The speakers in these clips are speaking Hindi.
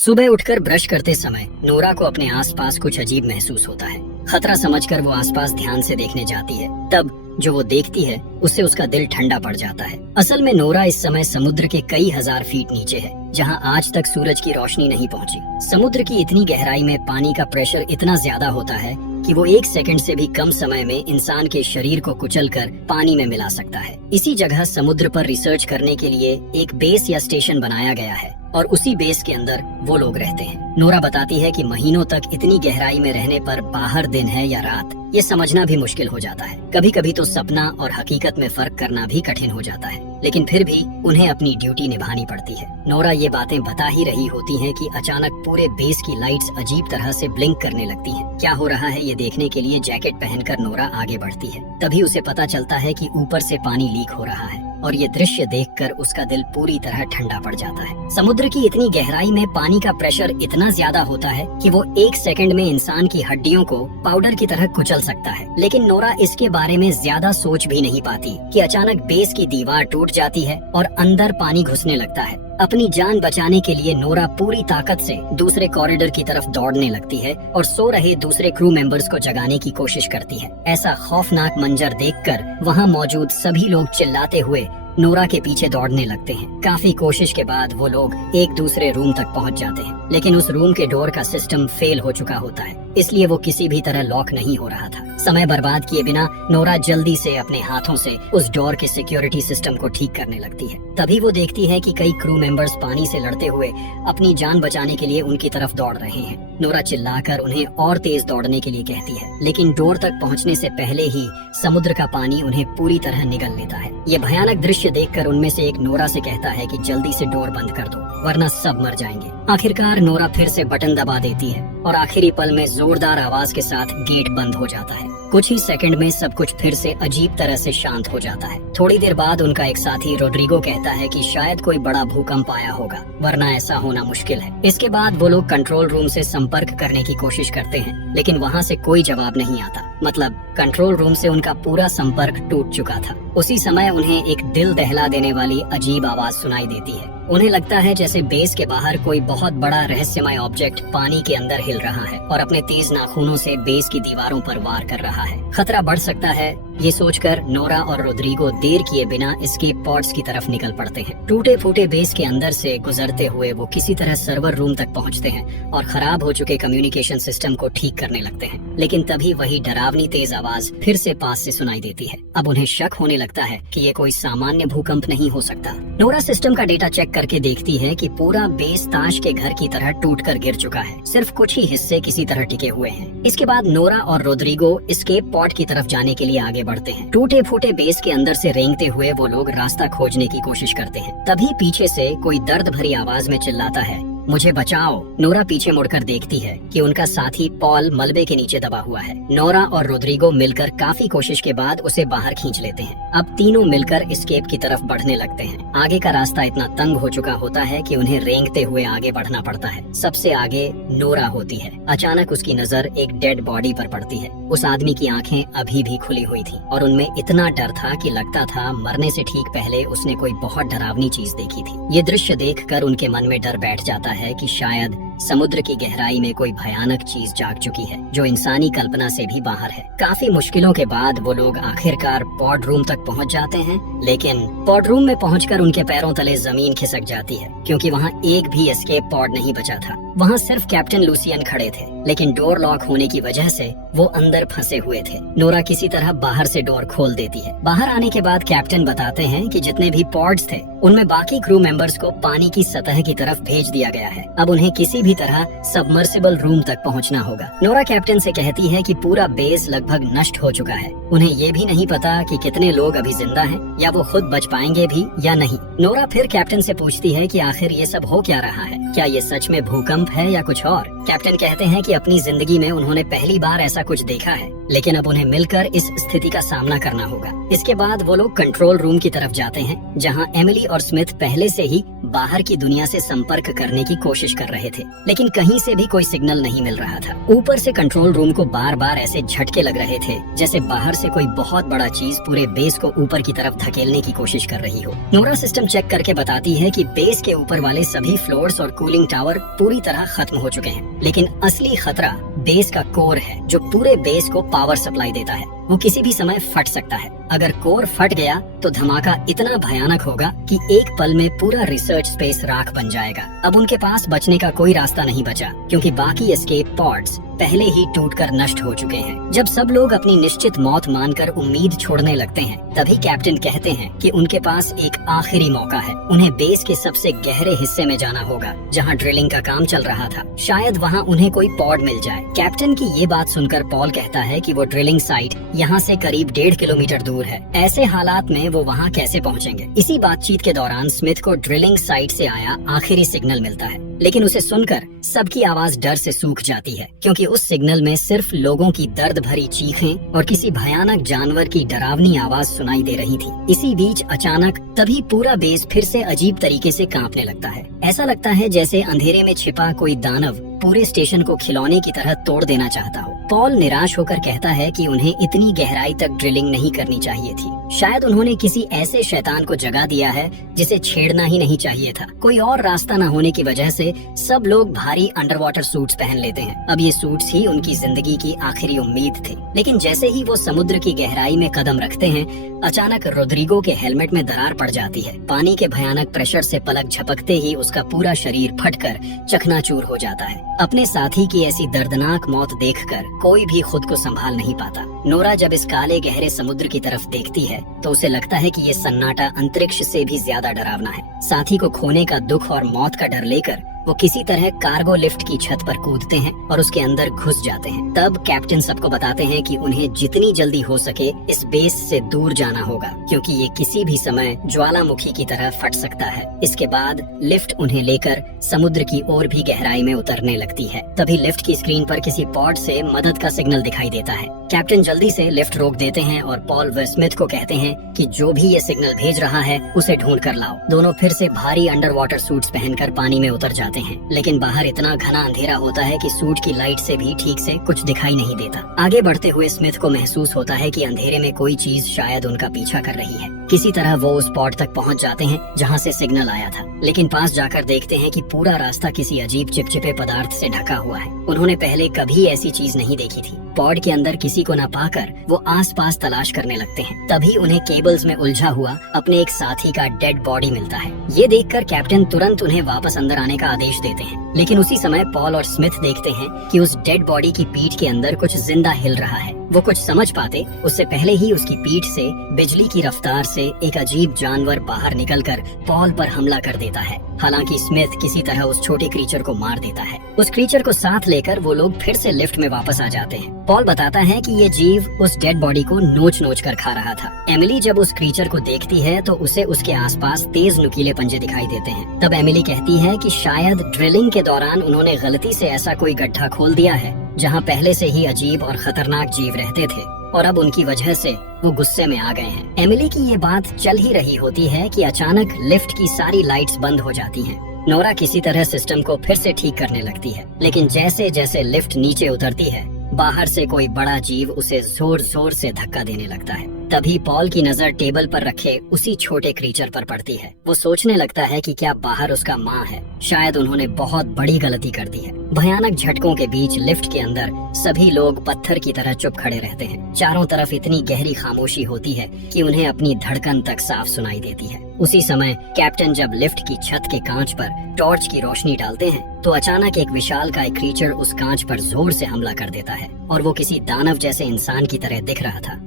सुबह उठकर ब्रश करते समय नोरा को अपने आसपास कुछ अजीब महसूस होता है। खतरा समझकर वो आसपास ध्यान से देखने जाती है। तब जो वो देखती है उससे उसका दिल ठंडा पड़ जाता है। असल में नोरा इस समय समुद्र के कई हजार फीट नीचे है, जहां आज तक सूरज की रोशनी नहीं पहुंची। समुद्र की इतनी गहराई में पानी का प्रेशर इतना ज्यादा होता है कि वो 1 सेकंड से भी कम समय में इंसान के शरीर को कुचलकर पानी में मिला सकता है। इसी जगह समुद्र पर रिसर्च करने के लिए एक बेस या स्टेशन बनाया गया है और उसी बेस के अंदर वो लोग रहते हैं। नोरा बताती है कि महीनों तक इतनी गहराई में रहने पर बाहर दिन है या रात ये समझना भी मुश्किल हो जाता है। कभी कभी तो सपना और हकीकत में फर्क करना भी कठिन हो जाता है, लेकिन फिर भी उन्हें अपनी ड्यूटी निभानी पड़ती है। नोरा ये बातें बता ही रही होती हैं कि अचानक पूरे बेस की लाइट्स अजीब तरह से ब्लिंक करने लगती हैं। क्या हो रहा है ये देखने के लिए जैकेट पहनकर नोरा आगे बढ़ती है। तभी उसे पता चलता है कि ऊपर से पानी लीक हो रहा है और ये दृश्य देखकर उसका दिल पूरी तरह ठंडा पड़ जाता है। समुद्र की इतनी गहराई में पानी का प्रेशर इतना ज्यादा होता है कि वो 1 सेकंड में इंसान की हड्डियों को पाउडर की तरह कुचल सकता है। लेकिन नोरा इसके बारे में ज्यादा सोच भी नहीं पाती कि अचानक बेस की दीवार टूट जाती है और अंदर पानी घुसने लगता है। अपनी जान बचाने के लिए नोरा पूरी ताकत से दूसरे कॉरिडोर की तरफ दौड़ने लगती है और सो रहे दूसरे क्रू मेंबर्स को जगाने की कोशिश करती है। ऐसा खौफनाक मंजर देखकर वहां मौजूद सभी लोग चिल्लाते हुए नोरा के पीछे दौड़ने लगते हैं। काफी कोशिश के बाद वो लोग एक दूसरे रूम तक पहुंच जाते हैं, लेकिन उस रूम के डोर का सिस्टम फेल हो चुका होता है, इसलिए वो किसी भी तरह लॉक नहीं हो रहा था। समय बर्बाद किए बिना नोरा जल्दी से अपने हाथों से उस डोर के सिक्योरिटी सिस्टम को ठीक करने लगती है। तभी वो देखती है कि कई क्रू मेंबर्स पानी से लड़ते हुए अपनी जान बचाने के लिए उनकी तरफ दौड़ रहे हैं। नोरा चिल्लाकर उन्हें और तेज दौड़ने के लिए कहती है, लेकिन डोर तक पहुंचने से पहले ही समुद्र का पानी उन्हें पूरी तरह निगल लेता है। ये भयानक दृश्य देखकर उनमें से एक नोरा से कहता है कि जल्दी से डोर बंद कर दो, वरना सब मर जाएंगे। आखिरकार नोरा फिर से बटन दबा देती है और आखिरी पल में जोरदार आवाज के साथ गेट बंद हो जाता है। कुछ ही सेकंड में सब कुछ फिर से अजीब तरह से शांत हो जाता है। थोड़ी देर बाद उनका एक साथी रोड्रिगो कहता है कि शायद कोई बड़ा भूकंप आया होगा, वरना ऐसा होना मुश्किल है। इसके बाद वो लोग कंट्रोल रूम से संपर्क करने की कोशिश करते हैं, लेकिन वहाँ से कोई जवाब नहीं आता। मतलब कंट्रोल रूम से उनका पूरा संपर्क टूट चुका था। उसी समय उन्हें एक दिल दहला देने वाली अजीब आवाज सुनाई देती है। उन्हें लगता है जैसे बेस के बाहर कोई बहुत बड़ा रहस्यमय ऑब्जेक्ट पानी के अंदर हिल रहा है और अपने तेज नाखूनों से बेस की दीवारों पर वार कर रहा है। खतरा बढ़ सकता है, ये सोचकर नोरा और रोड्रिगो देर किए बिना एस्केप पॉड्स की तरफ निकल पड़ते हैं। टूटे फूटे बेस के अंदर से गुजरते हुए वो किसी तरह सर्वर रूम तक पहुंचते हैं और खराब हो चुके कम्युनिकेशन सिस्टम को ठीक करने लगते हैं। लेकिन तभी वही डरावनी तेज आवाज फिर से पास से सुनाई देती है। अब उन्हें शक होने लगता है कि ये कोई सामान्य भूकंप नहीं हो सकता। नोरा सिस्टम का डेटा चेक करके देखती है कि पूरा बेस ताश के घर की तरह टूटकर गिर चुका है, सिर्फ कुछ ही हिस्से किसी तरह टिके हुए हैं। इसके बाद नोरा और रोड्रिगो एस्केप पॉड की तरफ जाने के लिए आगे बढ़ते हैं। टूटे फूटे बेस के अंदर से रेंगते हुए वो लोग रास्ता खोजने की कोशिश करते हैं। तभी पीछे से कोई दर्द भरी आवाज में चिल्लाता है, मुझे बचाओ। नोरा पीछे मुड़कर देखती है कि उनका साथी पॉल मलबे के नीचे दबा हुआ है। नोरा और रोड्रिगो मिलकर काफी कोशिश के बाद उसे बाहर खींच लेते हैं। अब तीनों मिलकर एस्केप की तरफ बढ़ने लगते हैं। आगे का रास्ता इतना तंग हो चुका होता है कि उन्हें रेंगते हुए आगे बढ़ना पड़ता है। सबसे आगे नोरा होती है। अचानक उसकी नजर एक डेड बॉडी पर पड़ती है। उस आदमी की आंखें अभी भी खुली हुई थी और उनमें इतना डर था कि लगता था मरने से ठीक पहले उसने कोई बहुत डरावनी चीज देखी थी। ये दृश्य देखकर उनके मन में डर बैठ जाता है कि शायद समुद्र की गहराई में कोई भयानक चीज जाग चुकी है जो इंसानी कल्पना से भी बाहर है। काफी मुश्किलों के बाद वो लोग आखिरकार पॉड रूम तक पहुंच जाते हैं, लेकिन पॉड रूम में पहुंचकर उनके पैरों तले जमीन खिसक जाती है क्योंकि वहाँ एक भी एस्केप पॉड नहीं बचा था। वहाँ सिर्फ कैप्टन लूसियन खड़े थे, लेकिन डोर लॉक होने की वजह से वो अंदर फंसे हुए थे। नोरा किसी तरह बाहर से डोर खोल देती है। बाहर आने के बाद कैप्टन बताते हैं कि जितने भी पॉड्स थे उनमें बाकी क्रू मेंबर्स को पानी की सतह की तरफ भेज दिया गया है। अब उन्हें किसी भी तरह सबमर्सिबल रूम तक पहुंचना होगा। नोरा कैप्टन से कहती है कि पूरा बेस लगभग नष्ट हो चुका है। उन्हें ये भी नहीं पता कि कितने लोग अभी जिंदा हैं या वो खुद बच पाएंगे भी या नहीं। नोरा फिर कैप्टन से पूछती है कि आखिर ये सब हो क्या रहा है, क्या ये सच में भूकंप है या कुछ और। कैप्टन कहते हैं कि अपनी जिंदगी में उन्होंने पहली बार ऐसा कुछ देखा है, लेकिन अब उन्हें मिलकर इस स्थिति का सामना करना होगा। इसके बाद वो लोग कंट्रोल रूम की तरफ जाते हैं, जहां एमिली और स्मिथ पहले से ही बाहर की दुनिया से संपर्क करने की कोशिश कर रहे थे। लेकिन कहीं से भी कोई सिग्नल नहीं मिल रहा था। ऊपर से कंट्रोल रूम को बार बार ऐसे झटके लग रहे थे जैसे बाहर से कोई बहुत बड़ा चीज पूरे बेस को ऊपर की तरफ धकेलने की कोशिश कर रही हो। नोरा सिस्टम चेक करके बताती है कि बेस के ऊपर वाले सभी फ्लोर्स और कूलिंग टावर पूरी तरह खत्म हो चुके हैं, लेकिन असली खतरा बेस का कोर है जो पूरे बेस को पावर सप्लाई देता है। वो किसी भी समय फट सकता है। अगर कोर फट गया तो धमाका इतना भयानक होगा कि एक पल में पूरा रिसर्च स्पेस राख बन जाएगा। अब उनके पास बचने का कोई रास्ता नहीं बचा क्योंकि बाकी एस्केप पॉड्स पहले ही टूटकर नष्ट हो चुके हैं। जब सब लोग अपनी निश्चित मौत मानकर उम्मीद छोड़ने लगते हैं, तभी कैप्टन कहते हैं कि उनके पास एक आखिरी मौका है। उन्हें बेस के सबसे गहरे हिस्से में जाना होगा जहां ड्रिलिंग का काम चल रहा था। शायद वहां उन्हें कोई पॉड मिल जाए। कैप्टन की ये बात सुनकर पॉल कहता है कि वो ड्रिलिंग साइट यहाँ से करीब 1.5 किलोमीटर दूर है। ऐसे हालात में वो वहाँ कैसे पहुँचेंगे? इसी बातचीत के दौरान स्मिथ को ड्रिलिंग साइट से आया आखिरी सिग्नल मिलता है, लेकिन उसे सुनकर सबकी आवाज डर से सूख जाती है क्योंकि उस सिग्नल में सिर्फ लोगों की दर्द भरी चीखें और किसी भयानक जानवर की डरावनी आवाज सुनाई दे रही थी। इसी बीच अचानक तभी पूरा बेस फिर से अजीब तरीके से कांपने लगता है। ऐसा लगता है जैसे अंधेरे में छिपा कोई दानव पूरे स्टेशन को खिलौने की तरह तोड़ देना चाहता हो। पॉल निराश होकर कहता है कि उन्हें इतनी गहराई तक ड्रिलिंग नहीं करनी चाहिए थी। शायद उन्होंने किसी ऐसे शैतान को जगा दिया है जिसे छेड़ना ही नहीं चाहिए था। कोई और रास्ता न होने की वजह से सब लोग भारी अंडर वाटर सूट्स पहन लेते हैं। अब ये सूट्स ही उनकी जिंदगी की आखिरी उम्मीद थी। लेकिन जैसे ही वो समुद्र की गहराई में कदम रखते हैं, अचानक रोड्रिगो के हेलमेट में दरार पड़ जाती है। पानी के भयानक प्रेशर से पलक झपकते ही उसका पूरा शरीर फटकर चकनाचूर हो जाता है। अपने साथी की ऐसी दर्दनाक मौत देखकर कोई भी खुद को संभाल नहीं पाता। नोरा जब इस काले गहरे समुद्र की तरफ देखती है तो उसे लगता है कि ये सन्नाटा अंतरिक्ष से भी ज्यादा डरावना है। साथी को खोने का दुख और मौत का डर लेकर वो किसी तरह कार्गो लिफ्ट की छत पर कूदते हैं और उसके अंदर घुस जाते हैं। तब कैप्टन सबको बताते हैं कि उन्हें जितनी जल्दी हो सके इस बेस से दूर जाना होगा क्योंकि ये किसी भी समय ज्वालामुखी की तरह फट सकता है। इसके बाद लिफ्ट उन्हें लेकर समुद्र की ओर भी गहराई में उतरने लगती है। तभी लिफ्ट की स्क्रीन पर किसी पॉड से मदद का सिग्नल दिखाई देता है। कैप्टन जल्दी से लिफ्ट रोक देते हैं और पॉल व स्मिथ को कहते हैं कि जो भी ये सिग्नल भेज रहा है उसे ढूंढ कर लाओ। दोनों फिर से भारी अंडर वाटर सूट्स पहनकर पानी में उतर जाते हैं, लेकिन बाहर इतना घना अंधेरा होता है कि सूट की लाइट से भी ठीक से कुछ दिखाई नहीं देता। आगे बढ़ते हुए स्मिथ को महसूस होता है कि अंधेरे में कोई चीज शायद उनका पीछा कर रही है। किसी तरह वो उस पॉड तक पहुंच जाते हैं जहां से सिग्नल आया था, लेकिन पास जाकर देखते हैं कि पूरा रास्ता किसी अजीब चिपचिपे पदार्थ से ढका हुआ है। उन्होंने पहले कभी ऐसी चीज नहीं देखी थी। पॉड के अंदर किसी को न पाकर वो आसपास तलाश करने लगते हैं। तभी उन्हें केबल्स में उलझा हुआ अपने एक साथी का डेड बॉडी मिलता है। ये देखकर कैप्टन तुरंत उन्हें वापस अंदर आने का आदेश देते हैं, लेकिन उसी समय पॉल और स्मिथ देखते हैं कि उस डेड बॉडी की पीठ के अंदर कुछ जिंदा हिल रहा है। वो कुछ समझ पाते उससे पहले ही उसकी पीठ से बिजली की रफ्तार से एक अजीब जानवर बाहर निकलकर पॉल पर हमला कर देता है। हालांकि स्मिथ किसी तरह उस छोटे क्रीचर को मार देता है। उस क्रीचर को साथ लेकर वो लोग फिर से लिफ्ट में वापस आ जाते हैं। पॉल बताता है कि ये जीव उस डेड बॉडी को नोच नोच कर खा रहा था। एमिली जब उस क्रीचर को देखती है तो उसे उसके आसपास तेज नुकीले पंजे दिखाई देते हैं। तब एमिली कहती है कि शायद ड्रिलिंग के दौरान उन्होंने गलती से ऐसा कोई गड्ढा खोल दिया है जहाँ पहले से ही अजीब और खतरनाक जीव रहते थे और अब उनकी वजह से वो गुस्से में आ गए हैं। एमिली की ये बात चल ही रही होती है कि अचानक लिफ्ट की सारी लाइट्स बंद हो जाती हैं। नोरा किसी तरह सिस्टम को फिर से ठीक करने लगती है, लेकिन जैसे जैसे लिफ्ट नीचे उतरती है बाहर से कोई बड़ा जीव उसे जोर जोर से धक्का देने लगता है। तभी पॉल की नजर टेबल पर रखे उसी छोटे क्रीचर पर पड़ती है। वो सोचने लगता है कि क्या बाहर उसका माँ है। शायद उन्होंने बहुत बड़ी गलती कर दी है। भयानक झटकों के बीच लिफ्ट के अंदर सभी लोग पत्थर की तरह चुप खड़े रहते हैं। चारों तरफ इतनी गहरी खामोशी होती है कि उन्हें अपनी धड़कन तक साफ सुनाई देती है। उसी समय कैप्टन जब लिफ्ट की छत के कांच पर टॉर्च की रोशनी डालते हैं तो अचानक एक विशालकाय क्रीचर उस कांच पर जोर से हमला कर देता है और वो किसी दानव जैसे इंसान की तरह दिख रहा था।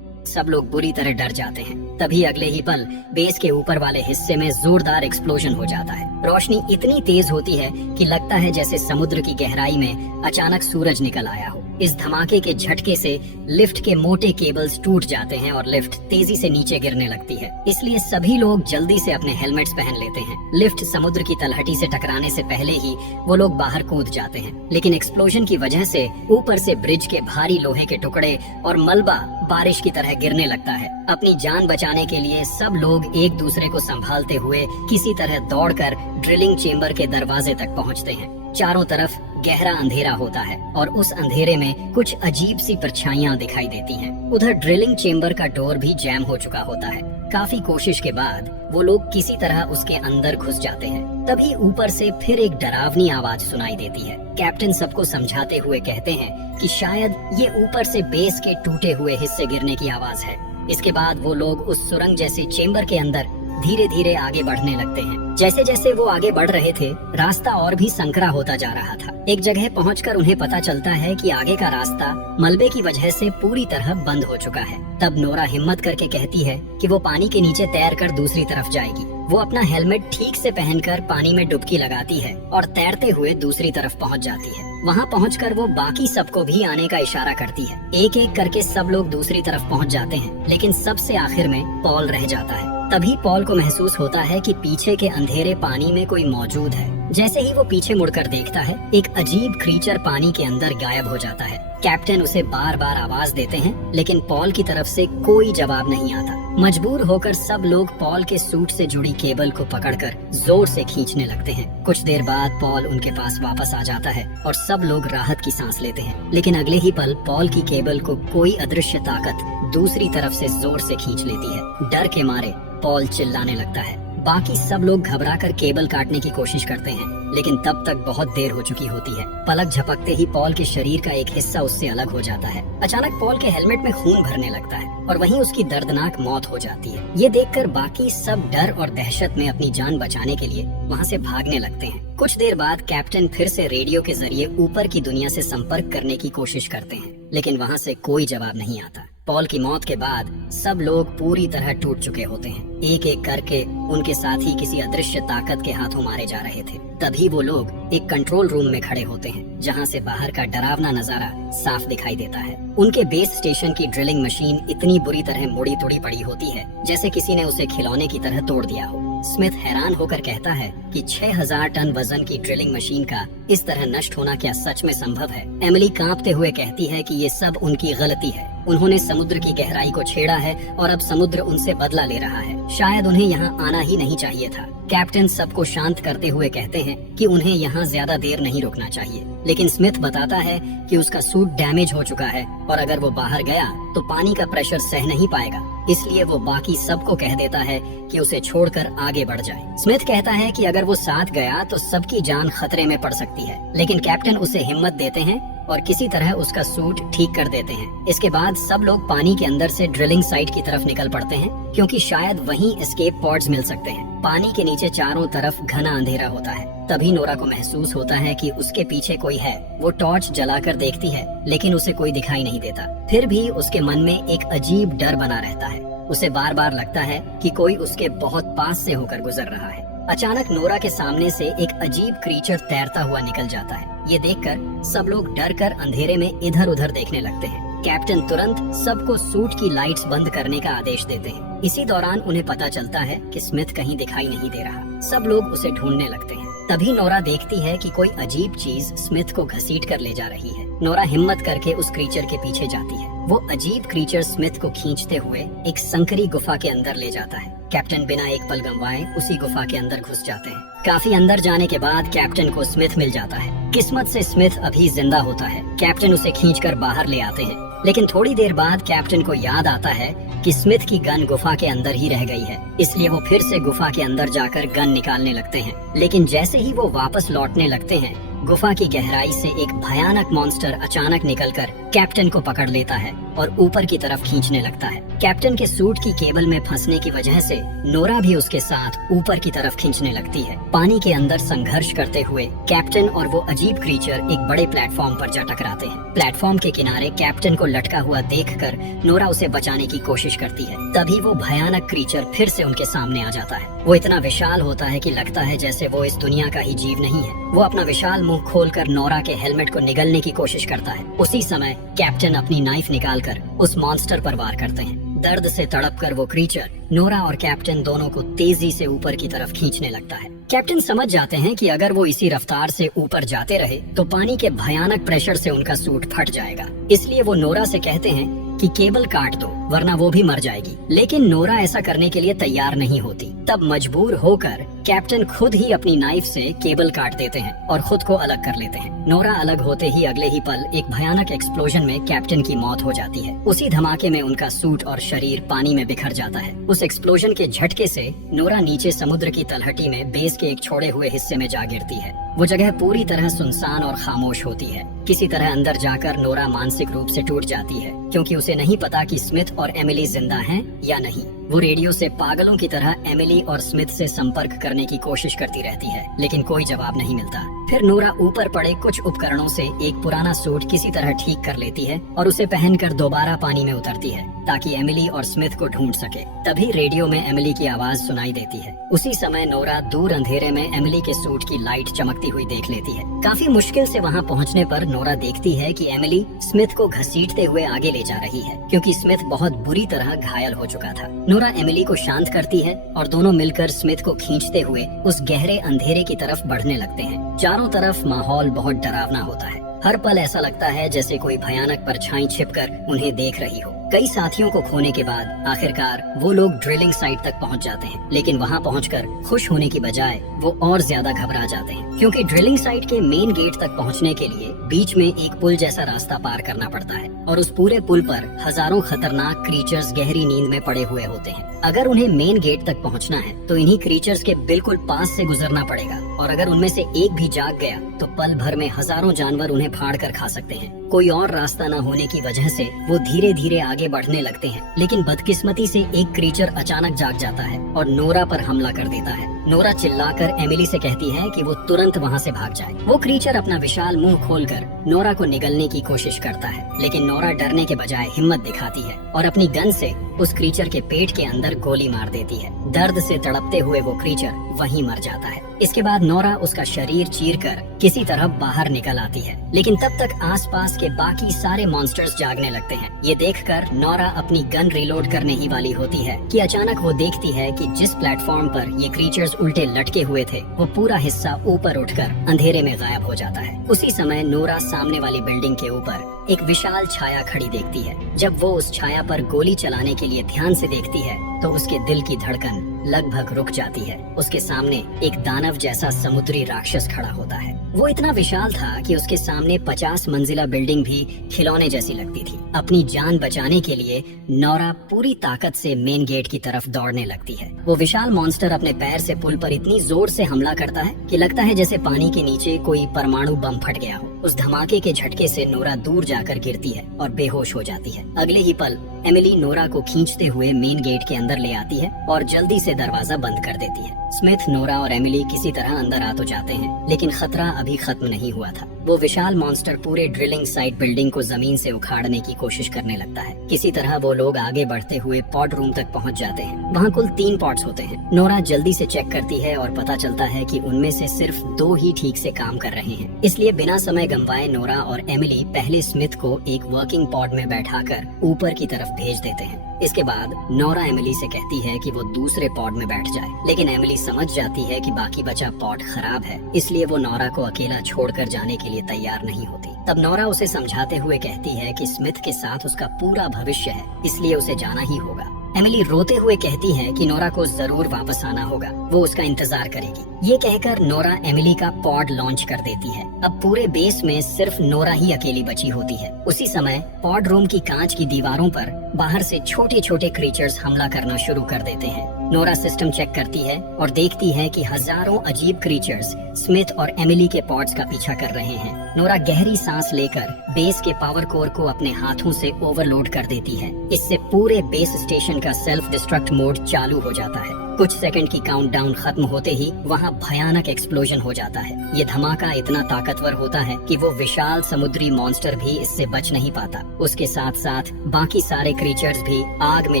सब लोग बुरी तरह डर जाते हैं। तभी अगले ही पल बेस के ऊपर वाले हिस्से में जोरदार एक्सप्लोजन हो जाता है। रोशनी इतनी तेज होती है कि लगता है जैसे समुद्र की गहराई में अचानक सूरज निकल आया हो। इस धमाके के झटके से लिफ्ट के मोटे केबल्स टूट जाते हैं और लिफ्ट तेजी से नीचे गिरने लगती है। इसलिए सभी लोग जल्दी से अपने हेलमेट्स पहन लेते हैं। लिफ्ट समुद्र की तलहटी से टकराने से पहले ही वो लोग बाहर कूद जाते हैं, लेकिन एक्सप्लोजन की वजह से ऊपर से ब्रिज के भारी लोहे के टुकड़े और मलबा बारिश की तरह गिरने लगता है। अपनी जान बचाने के लिए सब लोग एक दूसरे को संभालते हुए किसी तरह दौड़कर ड्रिलिंग चेम्बर के दरवाजे तक पहुंचते हैं। चारों तरफ गहरा अंधेरा होता है और उस अंधेरे में कुछ अजीब सी परछाइयां दिखाई देती हैं। उधर ड्रिलिंग चेम्बर का डोर भी जैम हो चुका होता है। काफी कोशिश के बाद वो लोग किसी तरह उसके अंदर घुस जाते हैं। तभी ऊपर से फिर एक डरावनी आवाज सुनाई देती है। कैप्टन सबको समझाते हुए कहते हैं कि शायद ये ऊपर से बेस के टूटे हुए हिस्से गिरने की आवाज है। इसके बाद वो लोग उस सुरंग जैसे चेम्बर के अंदर धीरे धीरे आगे बढ़ने लगते हैं। जैसे जैसे वो आगे बढ़ रहे थे, रास्ता और भी संकरा होता जा रहा था। एक जगह पहुंचकर उन्हें पता चलता है कि आगे का रास्ता मलबे की वजह से पूरी तरह बंद हो चुका है। तब नोरा हिम्मत करके कहती है कि वो पानी के नीचे तैरकर दूसरी तरफ जाएगी। वो अपना हेलमेट ठीक से पहनकर पानी में डुबकी लगाती है और तैरते हुए दूसरी तरफ पहुंच जाती है। वहां पहुंचकर वो बाकी सबको भी आने का इशारा करती है। एक एक करके सब लोग दूसरी तरफ पहुंच जाते हैं, लेकिन सबसे आखिर में पॉल रह जाता है। तभी पॉल को महसूस होता है कि पीछे के अंधेरे पानी में कोई मौजूद है। जैसे ही वो पीछे मुड़कर देखता है, एक अजीब क्रीचर पानी के अंदर गायब हो जाता है। कैप्टन उसे बार बार आवाज देते हैं, लेकिन पॉल की तरफ से कोई जवाब नहीं आता। मजबूर होकर सब लोग पॉल के सूट से जुड़ी केबल को पकड़कर जोर से खींचने लगते हैं। कुछ देर बाद पॉल उनके पास वापस आ जाता है और सब लोग राहत की सांस लेते हैं। लेकिन अगले ही पल पॉल की केबल को कोई अदृश्य ताकत दूसरी तरफ से जोर से खींच लेती है। डर के मारे पॉल चिल्लाने लगता है। बाकी सब लोग घबराकर केबल काटने की कोशिश करते हैं, लेकिन तब तक बहुत देर हो चुकी होती है। पलक झपकते ही पॉल के शरीर का एक हिस्सा उससे अलग हो जाता है। अचानक पॉल के हेलमेट में खून भरने लगता है और वहीं उसकी दर्दनाक मौत हो जाती है। ये देखकर बाकी सब डर और दहशत में अपनी जान बचाने के लिए वहाँ से भागने लगते हैं। कुछ देर बाद कैप्टन फिर से रेडियो के जरिए ऊपर की दुनिया से संपर्क करने की कोशिश करते हैं, लेकिन वहाँ से कोई जवाब नहीं आता। पॉल की मौत के बाद सब लोग पूरी तरह टूट चुके होते हैं। एक एक करके उनके साथी किसी अदृश्य ताकत के हाथों मारे जा रहे थे। तभी वो लोग एक कंट्रोल रूम में खड़े होते हैं, जहां से बाहर का डरावना नजारा साफ दिखाई देता है। उनके बेस स्टेशन की ड्रिलिंग मशीन इतनी बुरी तरह मुड़ी तुड़ी पड़ी होती है जैसे किसी ने उसे खिलौने की तरह तोड़ दिया हो। स्मिथ हैरान होकर कहता है कि 6000 टन वजन की ड्रिलिंग मशीन का इस तरह नष्ट होना क्या सच में संभव है? एमिली कांपते हुए कहती है कि ये सब उनकी गलती है। उन्होंने समुद्र की गहराई को छेड़ा है और अब समुद्र उनसे बदला ले रहा है। शायद उन्हें यहाँ आना ही नहीं चाहिए था। कैप्टन सबको शांत करते हुए कहते हैं कि उन्हें यहाँ ज्यादा देर नहीं रुकना चाहिए, लेकिन स्मिथ बताता है कि उसका सूट डैमेज हो चुका है और अगर वो बाहर गया तो पानी का प्रेशर सह नहीं पाएगा। इसलिए वो बाकी सबको कह देता है कि उसे छोड़कर आगे बढ़ जाए। स्मिथ कहता है कि अगर वो साथ गया तो सबकी जान खतरे में पड़ सकती है, लेकिन कैप्टन उसे हिम्मत देते हैं और किसी तरह उसका सूट ठीक कर देते हैं। इसके बाद सब लोग पानी के अंदर से ड्रिलिंग साइट की तरफ निकल पड़ते हैं, क्योंकि शायद वहीं एस्केप पॉड्स मिल सकते हैं। पानी के नीचे चारों तरफ घना अंधेरा होता है। तभी नोरा को महसूस होता है कि उसके पीछे कोई है। वो टॉर्च जलाकर देखती है, लेकिन उसे कोई दिखाई नहीं देता। फिर भी उसके मन में एक अजीब डर बना रहता है। उसे बार बार लगता है कि कोई उसके बहुत पास से होकर गुजर रहा है। अचानक नोरा के सामने से एक अजीब क्रीचर तैरता हुआ निकल जाता है। ये देखकर सब लोग डरकर अंधेरे में इधर उधर देखने लगते हैं। कैप्टन तुरंत सबको सूट की लाइट्स बंद करने का आदेश देते हैं। इसी दौरान उन्हें पता चलता है कि स्मिथ कहीं दिखाई नहीं दे रहा। सब लोग उसे ढूंढने लगते हैं। तभी नोरा देखती है कि कोई अजीब चीज स्मिथ को घसीट कर ले जा रही है। नोरा हिम्मत करके उस क्रीचर के पीछे जाती है। वो अजीब क्रीचर स्मिथ को खींचते हुए एक संकरी गुफा के अंदर ले जाता है। कैप्टन बिना एक पल गंवाए उसी गुफा के अंदर घुस जाते हैं। काफी अंदर जाने के बाद कैप्टन को स्मिथ मिल जाता है। किस्मत से स्मिथ अभी जिंदा होता है। कैप्टन उसे खींचकर बाहर ले आते हैं, लेकिन थोड़ी देर बाद कैप्टन को याद आता है कि स्मिथ की गन गुफा के अंदर ही रह गई है। इसलिए वो फिर से गुफा के अंदर जाकर गन निकालने लगते हैं, लेकिन जैसे ही वो वापस लौटने लगते हैं, गुफा की गहराई से एक भयानक मॉन्स्टर अचानक निकलकर कैप्टन को पकड़ लेता है और ऊपर की तरफ खींचने लगता है। कैप्टन के सूट की केबल में फंसने की वजह से नोरा भी उसके साथ ऊपर की तरफ खींचने लगती है। पानी के अंदर संघर्ष करते हुए कैप्टन और वो अजीब क्रीचर एक बड़े प्लेटफॉर्म पर जा टकराते हैं। प्लेटफॉर्म के किनारे कैप्टन को लटका हुआ देखकर नोरा उसे बचाने की कोशिश करती है। तभी वो भयानक क्रीचर फिर से उनके सामने आ जाता है। वो इतना विशाल होता है कि लगता है जैसे वो इस दुनिया का ही जीव नहीं है। वो अपना विशाल मुंह खोलकर नोरा के हेलमेट को निगलने की कोशिश करता है। उसी समय कैप्टन अपनी नाइफ निकालकर उस मॉन्स्टर पर वार करते हैं। दर्द से तड़पकर वो क्रीचर नोरा और कैप्टन दोनों को तेजी से ऊपर की तरफ खींचने लगता है। कैप्टन समझ जाते हैं कि अगर वो इसी रफ्तार से ऊपर जाते रहे तो पानी के भयानक प्रेशर से उनका सूट फट जाएगा। इसलिए वो नोरा से कहते हैं कि केबल काट दो वरना वो भी मर जाएगी, लेकिन नोरा ऐसा करने के लिए तैयार नहीं होती। तब मजबूर होकर कैप्टन खुद ही अपनी नाइफ से केबल काट देते हैं और खुद को अलग कर लेते हैं। नोरा अलग होते ही अगले ही पल एक भयानक एक्सप्लोजन में कैप्टन की मौत हो जाती है। उसी धमाके में उनका सूट और शरीर पानी में बिखर जाता है। उस एक्सप्लोजन के झटके से नोरा नीचे समुद्र की तलहटी में बेस के एक छोड़े हुए हिस्से में जा गिरती है। वो जगह पूरी तरह सुनसान और खामोश होती है। किसी तरह अंदर जाकर नोरा मानसिक रूप से टूट जाती है, क्योंकि उसे नहीं पता कि स्मिथ और एमिली जिंदा हैं या नहीं। वो रेडियो से पागलों की तरह एमिली और स्मिथ से संपर्क करने की कोशिश करती रहती है, लेकिन कोई जवाब नहीं मिलता। फिर नोरा ऊपर पड़े कुछ उपकरणों से एक पुराना सूट किसी तरह ठीक कर लेती है और उसे पहनकर दोबारा पानी में उतरती है ताकि एमिली और स्मिथ को ढूंढ सके। तभी रेडियो में एमिली की आवाज सुनाई देती है। उसी समय नोरा दूर अंधेरे में एमिली के सूट की लाइट चमकती हुई देख लेती है। काफी मुश्किल से वहाँ पहुँचने पर नोरा देखती है कि एमिली स्मिथ को घसीटते हुए आगे ले जा रही है, क्योंकि स्मिथ बहुत बुरी तरह घायल हो चुका था। नोरा एमिली को शांत करती है और दोनों मिलकर स्मिथ को खींचते हुए उस गहरे अंधेरे की तरफ बढ़ने लगते हैं। चारों तरफ माहौल बहुत डरावना होता है। हर पल ऐसा लगता है जैसे कोई भयानक परछाई छिपकर उन्हें देख रही हो। कई साथियों को खोने के बाद आखिरकार वो लोग ड्रिलिंग साइट तक पहुंच जाते हैं, लेकिन वहां पहुंचकर खुश होने की बजाय वो और ज्यादा घबरा जाते हैं, क्योंकि ड्रिलिंग साइट के मेन गेट तक पहुंचने के लिए बीच में एक पुल जैसा रास्ता पार करना पड़ता है और उस पूरे पुल पर हजारों खतरनाक क्रीचर्स गहरी नींद में पड़े हुए होते हैं। अगर उन्हें मेन गेट तक पहुंचना है तो इन्हीं क्रीचर्स के बिल्कुल पास से गुजरना पड़ेगा, और अगर उनमें से एक भी जाग गया तो पल भर में हजारों जानवर उन्हें फाड़ कर खा सकते हैं। कोई और रास्ता न होने की वजह से वो धीरे धीरे आगे बढ़ने लगते हैं, लेकिन बदकिस्मती से एक क्रीचर अचानक जाग जाता है और नोरा पर हमला कर देता है। नोरा चिल्लाकर एमिली से कहती है कि वो तुरंत वहाँ से भाग जाए। वो क्रीचर अपना विशाल मुंह खोलकर नोरा को निगलने की कोशिश करता है, लेकिन नोरा डरने के बजाय हिम्मत दिखाती है और अपनी गन से उस क्रीचर के पेट के अंदर गोली मार देती है। दर्द से तड़पते हुए वो क्रीचर वहीं मर जाता है। इसके बाद नोरा उसका शरीर चीरकर किसी तरह बाहर निकल आती है, लेकिन तब तक आसपास के बाकी सारे मॉन्स्टर्स जागने लगते हैं। ये देखकर नोरा अपनी गन रिलोड करने ही वाली होती है कि अचानक वो देखती है कि जिस प्लेटफॉर्म पर ये क्रीचर्स उल्टे लटके हुए थे वो पूरा हिस्सा ऊपर उठकर अंधेरे में गायब हो जाता है। उसी समय नोरा सामने वाली बिल्डिंग के ऊपर एक विशाल छाया खड़ी देखती है। जब वो उस छाया पर गोली चलाने के लिए ध्यान से देखती है तो उसके दिल की धड़कन लगभग रुक जाती है। उसके सामने एक दानव जैसा समुद्री राक्षस खड़ा होता है। वो इतना विशाल था कि उसके सामने 50 मंजिला बिल्डिंग भी खिलौने जैसी लगती थी। अपनी जान बचाने के लिए नोरा पूरी ताकत से मेन गेट की तरफ दौड़ने लगती है। वो विशाल मॉन्स्टर अपने पैर से पुल पर इतनी जोर से हमला करता है कि लगता है जैसे पानी के नीचे कोई परमाणु बम फट गया हो। उस धमाके के झटके से नोरा दूर जाकर गिरती है और बेहोश हो जाती है। अगले ही पल एमिली नोरा को खींचते हुए मेन गेट के अंदर ले आती है और जल्दी से दरवाजा बंद कर देती है। स्मिथ, नोरा और एमिली किसी तरह अंदर आ तो जाते हैं, लेकिन खतरा अभी खत्म नहीं हुआ था। वो विशाल मॉन्स्टर पूरे ड्रिलिंग साइट बिल्डिंग को जमीन से उखाड़ने की कोशिश करने लगता है। किसी तरह वो लोग आगे बढ़ते हुए पॉड रूम तक पहुंच जाते हैं। वहाँ कुल 3 पॉड्स होते हैं। नोरा जल्दी से चेक करती है और पता चलता है कि उनमें से सिर्फ 2 ही ठीक से काम कर रहे हैं। इसलिए बिना समय गंवाए नोरा और एमिली पहले स्मिथ को एक वर्किंग पॉड में बैठाकर ऊपर की तरफ भेज देते हैं। इसके बाद नोरा एमिली से कहती है कि वो दूसरे पॉड में बैठ जाए, लेकिन एमिली समझ जाती है कि बाकी बचा पॉड खराब है, इसलिए वो नोरा को अकेला छोड़कर जाने के लिए तैयार नहीं होती। तब नोरा उसे समझाते हुए कहती है कि स्मिथ के साथ उसका पूरा भविष्य है, इसलिए उसे जाना ही होगा। एमिली रोते हुए कहती है कि नोरा को जरूर वापस आना होगा, वो उसका इंतजार करेगी। ये कहकर नोरा एमिली का पॉड लॉन्च कर देती है। अब पूरे बेस में सिर्फ नोरा ही अकेली बची होती है। उसी समय पॉड रूम की कांच की दीवारों पर बाहर से छोटे छोटे क्रीचर्स हमला करना शुरू कर देते हैं। नोरा सिस्टम चेक करती है और देखती है कि हजारों अजीब क्रीचर्स स्मिथ और एमिली के पॉड्स का पीछा कर रहे हैं। नोरा गहरी सांस लेकर बेस के पावर कोर को अपने हाथों से ओवरलोड कर देती है। इससे पूरे बेस स्टेशन का सेल्फ डिस्ट्रक्ट मोड चालू हो जाता है। कुछ सेकंड की काउंटडाउन खत्म होते ही वहाँ भयानक एक्सप्लोजन हो जाता है। ये धमाका इतना ताकतवर होता है कि वो विशाल समुद्री मॉन्स्टर भी इससे बच नहीं पाता। उसके साथ साथ बाकी सारे क्रीचर्स भी आग में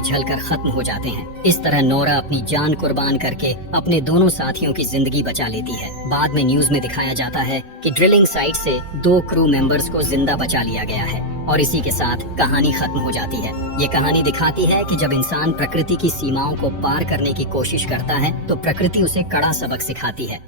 जलकर खत्म हो जाते हैं। इस तरह नोरा अपनी जान कुर्बान करके अपने दोनों साथियों की जिंदगी बचा लेती है। बाद में न्यूज में दिखाया जाता है कि ड्रिलिंग साइट से 2 क्रू मेंबर्स को जिंदा बचा लिया गया है और इसी के साथ कहानी खत्म हो जाती है। ये कहानी दिखाती है कि जब इंसान प्रकृति की सीमाओं को पार करने की कोशिश करता है तो प्रकृति उसे कड़ा सबक सिखाती है।